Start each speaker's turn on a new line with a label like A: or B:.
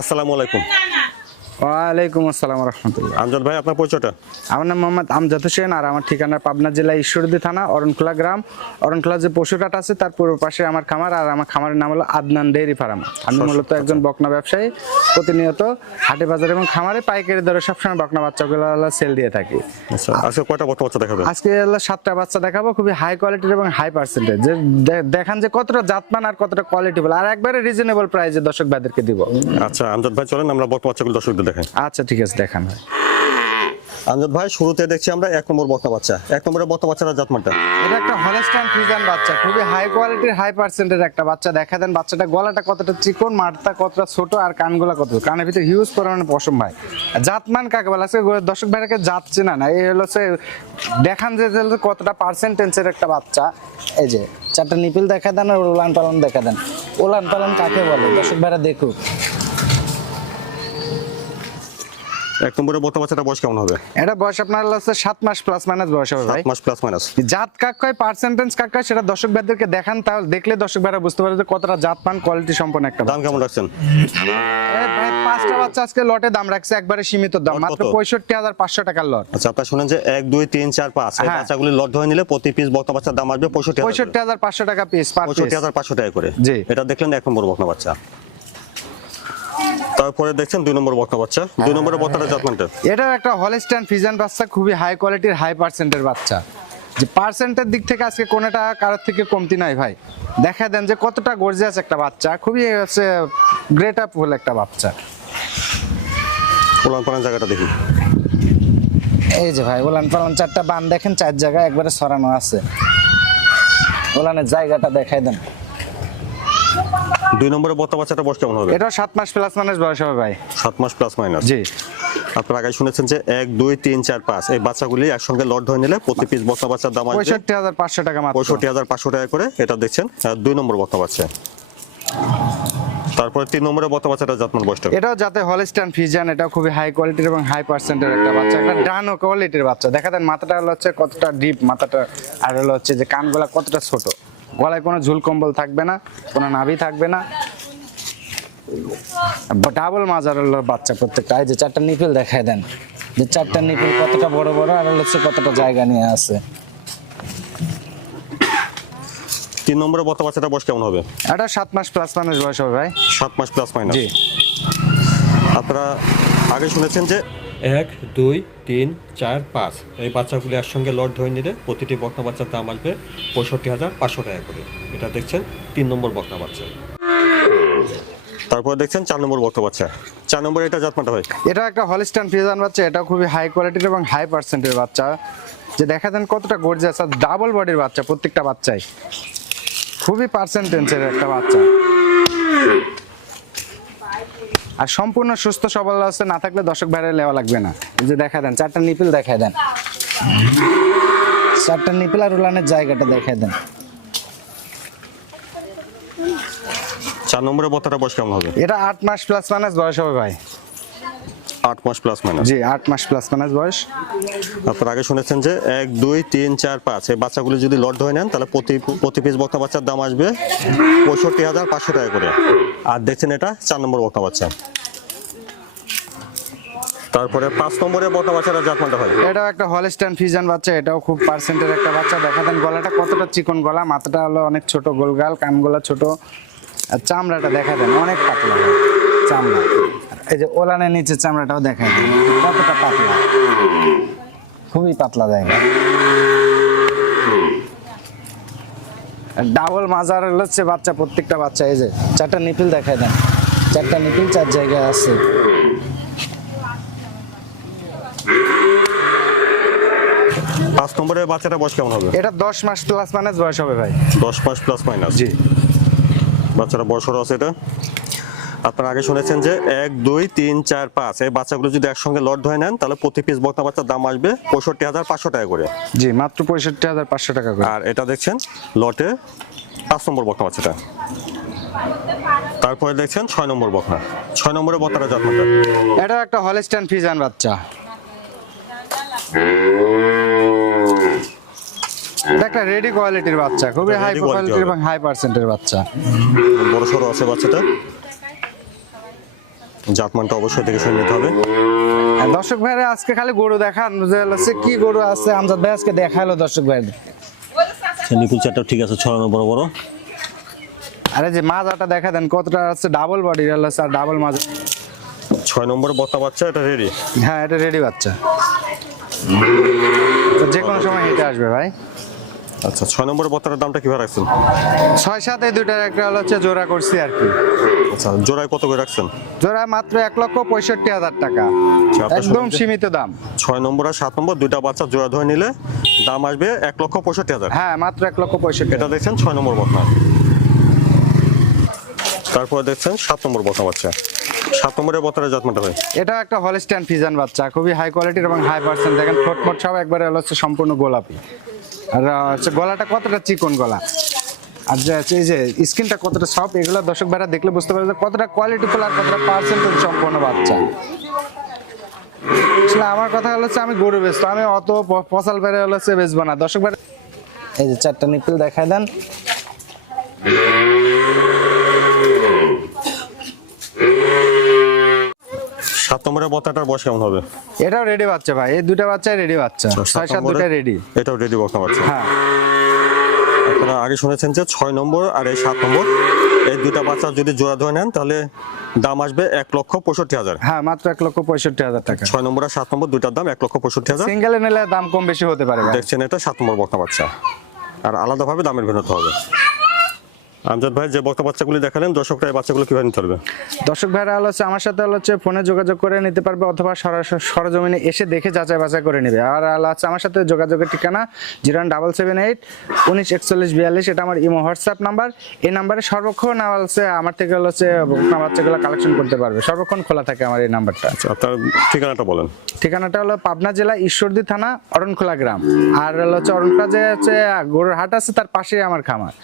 A: আসসালামু আলাইকুম।
B: ওয়ালাইকুম আসসালাম রহমতুল্লাহ।
A: আমজাদ ভাই আপনার পরিচয়টা?
B: আমার নাম মোহাম্মদ আমজাদ হোসেন আর আমার ঠিকানা পাবনা জেলা ঈশ্বরদী থানা অরণখোলা গ্রাম। অরণখোলা যে আছে তার পূর্ব পাশে আমার খামার আর আমার খামারের নাম হলো আদনান ডেইরি ফার্ম। আমি মূলত একজন বকনা ব্যবসায়ী প্রতিনিয়ত হাটে বাজার এবং খামারে পাইকারি দরে সবসময় বকনা বাচ্চাগুলো সেল দিয়ে থাকি।
A: আচ্ছা আজকে কয়টা বর্তমান বাচ্চা দেখাবে
B: আজকে হলো সাতটা বাচ্চা দেখাবো খুবই হাই কোয়ালিটির এবং হাই পার্সেন্টেজ যে দেখান যে কতটা জাতমান আর কতটা কোয়ালিটিবল আর একবারে রিজনেবল প্রাইসে দর্শক ভাইদেরকে দিব।
A: আচ্ছা আমজাদ ভাই চলেন আমরা বর্তমান বাচ্চাগুলো দর্শকদের দেখাই।
B: আচ্ছা ঠিক আছে দেখান ভাই।
A: আমজাদ ভাই শুরুতে দেখছি আমরা এক নম্বর বর্তমান বাচ্চা। এক নম্বরের বর্তমান বাচ্চাটা জাতমানটা।
B: এটা একটা হলস্টাইন ফ্রিজান বাচ্চা খুবই হাই কোয়ালিটির হাই পার্সেন্টের একটা বাচ্চা। দেখা দেন বাচ্চাটা গলাটা কতটা চিকন মাঠটা কতটা ছোট আর কানগুলা কত কানের ভিতরে হিউজ পরিমাণে পশম ভাই। জাতমান কাকে বলে? আজকে দর্শক ভাইরাকে যাচ্ছে না না এই হলো সে দেখান যে যে কতটা পার্সেন্টেন্সের একটা বাচ্চা। এই যে চারটা নিপিল দেখা দেন আর ওলান পালন দেখা দেন। ওলান পালন কাকে বলে? দর্শক ভাইরা দেখুক।
A: এক নম্বরের বর্তমান বাচ্চাটা বয়স কেমন হবে?
B: এটা বয়স আপনার হচ্ছে সাত মাস প্লাস মাইনাস বয়স হবে ভাই।
A: মাস প্লাস মাইনাস
B: জাত কাক কয় পার্সেন্টেজ কাক কয় সেটা দর্শক ভাইদেরকে দেখান তাহলে দেখলে দর্শক ভাইরা বুঝতে পারবে যে কতটা জাত মান কোয়ালিটি সম্পন্ন একটা
A: দাম কেমন রাখছেন?
B: ভাই, পাঁচটা বাচ্চা আজকে লটে দাম রাখছে একবারে সীমিত দাম মাত্র পঁয়ষট্টি হাজার পাঁচশো টাকার লট।
A: আচ্ছা আপনারা শুনেন যে এক দুই তিন চার পাঁচ এই
B: হ্যাঁ।
A: বাচ্চাগুলি লট হয়ে নিলে প্রতি পিস বর্তমান বাচ্চার দাম আসবে পঁয়ষট্টি
B: পঁয়ষট্টি হাজার পাঁচশো টাকা পিস
A: পঁয়ষট্টি হাজার পাঁচশো টাকা করে।
B: জি।
A: এটা দেখলেন এক নম্বর বর্তমান বাচ্চা। তারপরে দেখছেন দুই নম্বর বর্তমান বাচ্চা। দুই নম্বরের বর্তমানটা জাতমানটা
B: এটাও একটা হলিস্টান ফিজান বাচ্চা খুবই হাই কোয়ালিটির হাই পার্সেন্টের বাচ্চা। যে পার্সেন্টের দিক থেকে আজকে কোনোটা কারোর থেকে কমতি নাই ভাই। দেখা দেন যে কতটা গর্জিয়াস একটা বাচ্চা খুবই হচ্ছে গ্রেট আপ ফুল একটা বাচ্চা।
A: উলান পালান জায়গাটা দেখি
B: এই যে ভাই ওলান পালান চারটা বান দেখেন চার জায়গায় একবারে সরানো আছে। ওলানের জায়গাটা দেখাই দেন।
A: দুই নম্বরে বর্তমান বাচ্চাটা বয়স কেমন হবে?
B: এটা সাত মাস প্লাস মাইনাস বয়স হবে ভাই।
A: সাত মাস প্লাস মাইনাস
B: জি।
A: আপনারা আগে শুনেছেন যে এক দুই তিন চার পাঁচ। এই বাচ্চাগুলি একসঙ্গে লট ধরে নিলে প্রতি পিস বর্তমান বাচ্চার দাম আসবে
B: পঁয়ষট্টি হাজার পাঁচশো টাকা মাত্র।
A: পঁয়ষট্টি হাজার পাঁচশো টাকা করে এটা দেখছেন। দুই নম্বর বর্তমান বাচ্চা। তারপরে তিন নম্বরে বর্তমান বাচ্চাটা জাতমান বয়সটা?
B: এটাও যাতে হলিস্টান ফিজান এটা খুবই হাই কোয়ালিটির এবং হাই পার্সেন্টের একটা বাচ্চা। একটা ডানো কোয়ালিটির বাচ্চা। দেখা দেন মাথাটা হলো হচ্ছে কতটা ডিপ মাথাটা আর হলো হচ্ছে যে কানগুলা কতটা ছোট। গলায় কোনো ঝুল কম্বল থাকবে না কোনো নাভি থাকবে না। ডাবল মাজার হলো বাচ্চা প্রত্যেকটা। এই যে চারটা নিপিল দেখায় দেন। যে চারটা নিপিল কতটা বড় বড় আর হচ্ছে কতটা জায়গা নিয়ে আছে।
A: তিন নম্বরের বর্তমান বাচ্চাটা বয়স কেমন হবে?
B: এটা সাত মাস প্লাস মাইনাস বয়স হবে ভাই।
A: সাত মাস প্লাস মাইনাস
B: জি।
A: আপনারা আগে শুনেছেন যে
C: এক, দুই, তিন, চার, পাঁচ। এই বাচ্চাগুলি একসঙ্গে লট ধরে নিলে প্রতিটি বকনা বাচ্চার দাম আসবে পঁয়ষট্টি হাজার পাঁচশো টাকা করে। এটা দেখছেন তিন নম্বর বকনা বাচ্চা।
A: তারপরে দেখছেন চার নম্বর বর্তমান বাচ্চা। চার নম্বর এটা জাতমানটা হয়।
B: এটা একটা হলিস্টান ফিজান বাচ্চা এটা খুবই হাই কোয়ালিটির এবং হাই পার্সেন্টের বাচ্চা। যে দেখা দেন কতটা গর্জিয়াস আর ডাবল বডির বাচ্চা প্রত্যেকটা বাচ্চাই। খুবই পার্সেন্টেন্সের একটা বাচ্চা। আর সম্পূর্ণ সুস্থ সবল অবস্থা না থাকলে দর্শক বাইরে লেওয়া লাগবে না। এই যে দেখা দেন চারটা নিপিল দেখায় দেন। চারটা নিপিল আর উলানের জায়গাটা দেখায় দেন।
A: চার নম্বরে বতাটা বয়স কেমন হবে?
B: এটা আট মাস প্লাস মাইনাস বয়স হবে ভাই।
A: আট মাস প্লাস মাইনাস
B: জি আট মাস প্লাস মাইনাস বয়স।
A: আপনারা আগে শুনেছেন যে এক দুই তিন চার পাঁচ। এই বাচ্চাগুলি যদি লট ধরে নেন তাহলে প্রতি প্রতি পিস বক্তা বাচ্চার দাম আসবে পঁয়ষট্টি হাজার পাঁচশো টাকা করে। আর দেখছেন এটা চার নম্বর বক্তা বাচ্চা। তারপরে পাঁচ নম্বরে বক্তা বাচ্চাটা জাতমানটা হয়।
B: এটাও একটা হলিস্টান ফিজান বাচ্চা এটাও খুব পার্সেন্টের একটা বাচ্চা। দেখা দেন গলাটা কতটা চিকন গলা মাথাটা হলো অনেক ছোট গোলগাল কানগুলা ছোট। আর চামড়াটা দেখা দেন অনেক পাতলা চামড়া। এই যে ওলানের নিচে চামড়াটাও দেখা দেন কতটা পাতলা? খুবই পাতলা জায়গা। ডাবল মাজার হচ্ছে বাচ্চা প্রত্যেকটা বাচ্চা এই যে চারটা নিপিল দেখায় দেন। চারটা নিপিল চার জায়গায় আছে।
A: পাঁচ নম্বরের বাচ্চাটা বয়স কেমন হবে?
B: এটা দশ মাস প্লাস মাইনাস বয়স হবে ভাই।
A: দশ মাস প্লাস মাইনাস
B: জি।
A: বাচ্চারা বয়স আছে এটা? আপনারা আগে শুনেছেন যে এক দুই তিন চার পাঁচ এই বাচ্চাগুলো যদি একসঙ্গে লট ধরে নেন তাহলে প্রতি পিস বক্তা বাচ্চার দাম আসবে পঁয়ষট্টি হাজার পাঁচশো টাকা করে।
B: জি মাত্র পঁয়ষট্টি হাজার পাঁচশো টাকা করে।
A: আর এটা দেখছেন লটে পাঁচ নম্বর বকনা বাচ্চাটা। তারপরে দেখছেন ছয় নম্বর বকনা। ছয় নম্বরে বকনাটা যত্নটা
B: এটা একটা হলিস্টান ফিজান বাচ্চা। এটা একটা রেডি কোয়ালিটির বাচ্চা খুবই হাই কোয়ালিটির এবং হাই পার্সেন্টের বাচ্চা।
A: বড় সড়ো আছে বাচ্চাটা। জাতমানটা অবশ্যই দেখে শুনে নিতে হবে।
B: আর দর্শক ভাইরা আজকে খালি গরু দেখান যে হচ্ছে কি গরু আছে আমজাদ ভাই আজকে দেখাল দর্শক ভাইদের
A: নিকুল চারটা ঠিক আছে ছড়ানো বড় বড়।
B: আরে যে মাজাটা দেখা দেন কতটা আছে ডাবল বডি হচ্ছে আর ডাবল মাজা।
A: ছয় নম্বর বক্তা বাচ্চা এটা রেডি
B: হ্যাঁ এটা রেডি বাচ্চা। তো যে কোনো সময় হেঁটে আসবে ভাই।
A: আচ্ছা ছয় নম্বর বক্তাটার দামটা কীভাবে রাখছেন?
B: ছয় সাথে দুইটার একটা হলো হচ্ছে জোড়া করছি আর কি।
A: আচ্ছা জোড়ায় কত করে রাখছেন?
B: জোড়া মাত্র এক লক্ষ পঁয়ষট্টি হাজার টাকা।
A: আচ্ছা,
B: একদম সীমিত দাম।
A: ছয় নম্বর আর সাত নম্বর দুইটা বাচ্চা জোড়া ধরে নিলে দাম আসবে এক লক্ষ পঁয়ষট্টি হাজার।
B: হ্যাঁ মাত্র এক লক্ষ পঁয়ষট্টি
A: এটা দেখছেন ছয় নম্বর বকনা তারপরে দেখছেন সাত নম্বর বকনা বাচ্চা। সাত নম্বরের বতরের যত্নটা হয়
B: এটা একটা হলস্টাইন ফিজান বাচ্চা খুবই হাই কোয়ালিটির এবং হাই পার্সেন্ট দেখেন ঠোঁট সব একবারে হলো হচ্ছে সম্পূর্ণ গোলাপি। আর হচ্ছে গলাটা কতটা চিকন গলা? আর এই যে স্কিনটা কতটা সফট এগুলো দর্শক ভাইরা দেখলে বুঝতে পারবে কতটা কোয়ালিটি ফুল আর কতটা পার্সেন্টেজ সম্পন্ন বাচ্চা। আসলে আমার কথা হলো আমি গরু বেচতো, আমি অত পচাল বেড়ে হলো বেচবো না। দর্শক ভাই এই যে চারটা নিপিল দেখায় দেন।
A: নম্বরের বতাটার বয়স কেমন হবে?
B: এটাও রেডি বাচ্চা ভাই। এই দুটা বাচ্চাই রেডি বাচ্চা। ছয় সাত দুটা রেডি
A: এটাও রেডি বকনা বাচ্চা।
B: হ্যাঁ।
A: আপনারা আগে শুনেছেন যে ছয় নম্বর আর এই সাত নম্বর। এই দুইটা বাচ্চা যদি জোড়া ধরে নেন তাহলে দাম আসবে এক লক্ষ পঁয়ষট্টি হাজার।
B: হ্যাঁ মাত্র এক লক্ষ পঁয়ষট্টি হাজার টাকা।
A: ছয় নম্বর আর সাত নম্বর দুইটার দাম এক লক্ষ পঁয়ষট্টি হাজার।
B: সিঙ্গেলে নিলে দাম কম বেশি হতে পারে
A: দেখছেন এটা সাত নম্বর বক্তা বাচ্চা। আর আলাদাভাবে দামের ভিন্নতা হবে। আমজাদ ভাই যে বক্তা বাচ্চাগুলি দেখালেন দর্শকরা এই বাচ্চাগুলো কীভাবে নিতে পারবে?
B: দর্শক ভাইরা হলো হচ্ছে আমার সাথে হলো হচ্ছে ফোনে যোগাযোগ করে নিতে পারবে অথবা সরাসরি সরজমিনে এসে দেখে যাচাই বাছাই করে নেবে। আর হলো হচ্ছে আমার সাথে যোগাযোগের ঠিকানা জিরো ডাবল সেভেন এইট উনিশ একচল্লিশ বিয়াল্লিশ এটা আমার ইমো হোয়াটসঅ্যাপ নাম্বার। এই নাম্বারে সর্বক্ষণ হচ্ছে আমার থেকে হলো হচ্ছে বকনা বাচ্চাগুলো কালেকশন করতে পারবে। সর্বক্ষণ খোলা থাকে আমার এই নাম্বারটা।
A: আচ্ছা আপনার ঠিকানাটা বলেন।
B: ঠিকানাটা হলো পাবনা জেলা ঈশ্বরদী থানা অরণখোলা গ্রাম। আর হলো হচ্ছে অরণখোলা যে হচ্ছে গরুর হাট আছে তার পাশেই আমার খামার।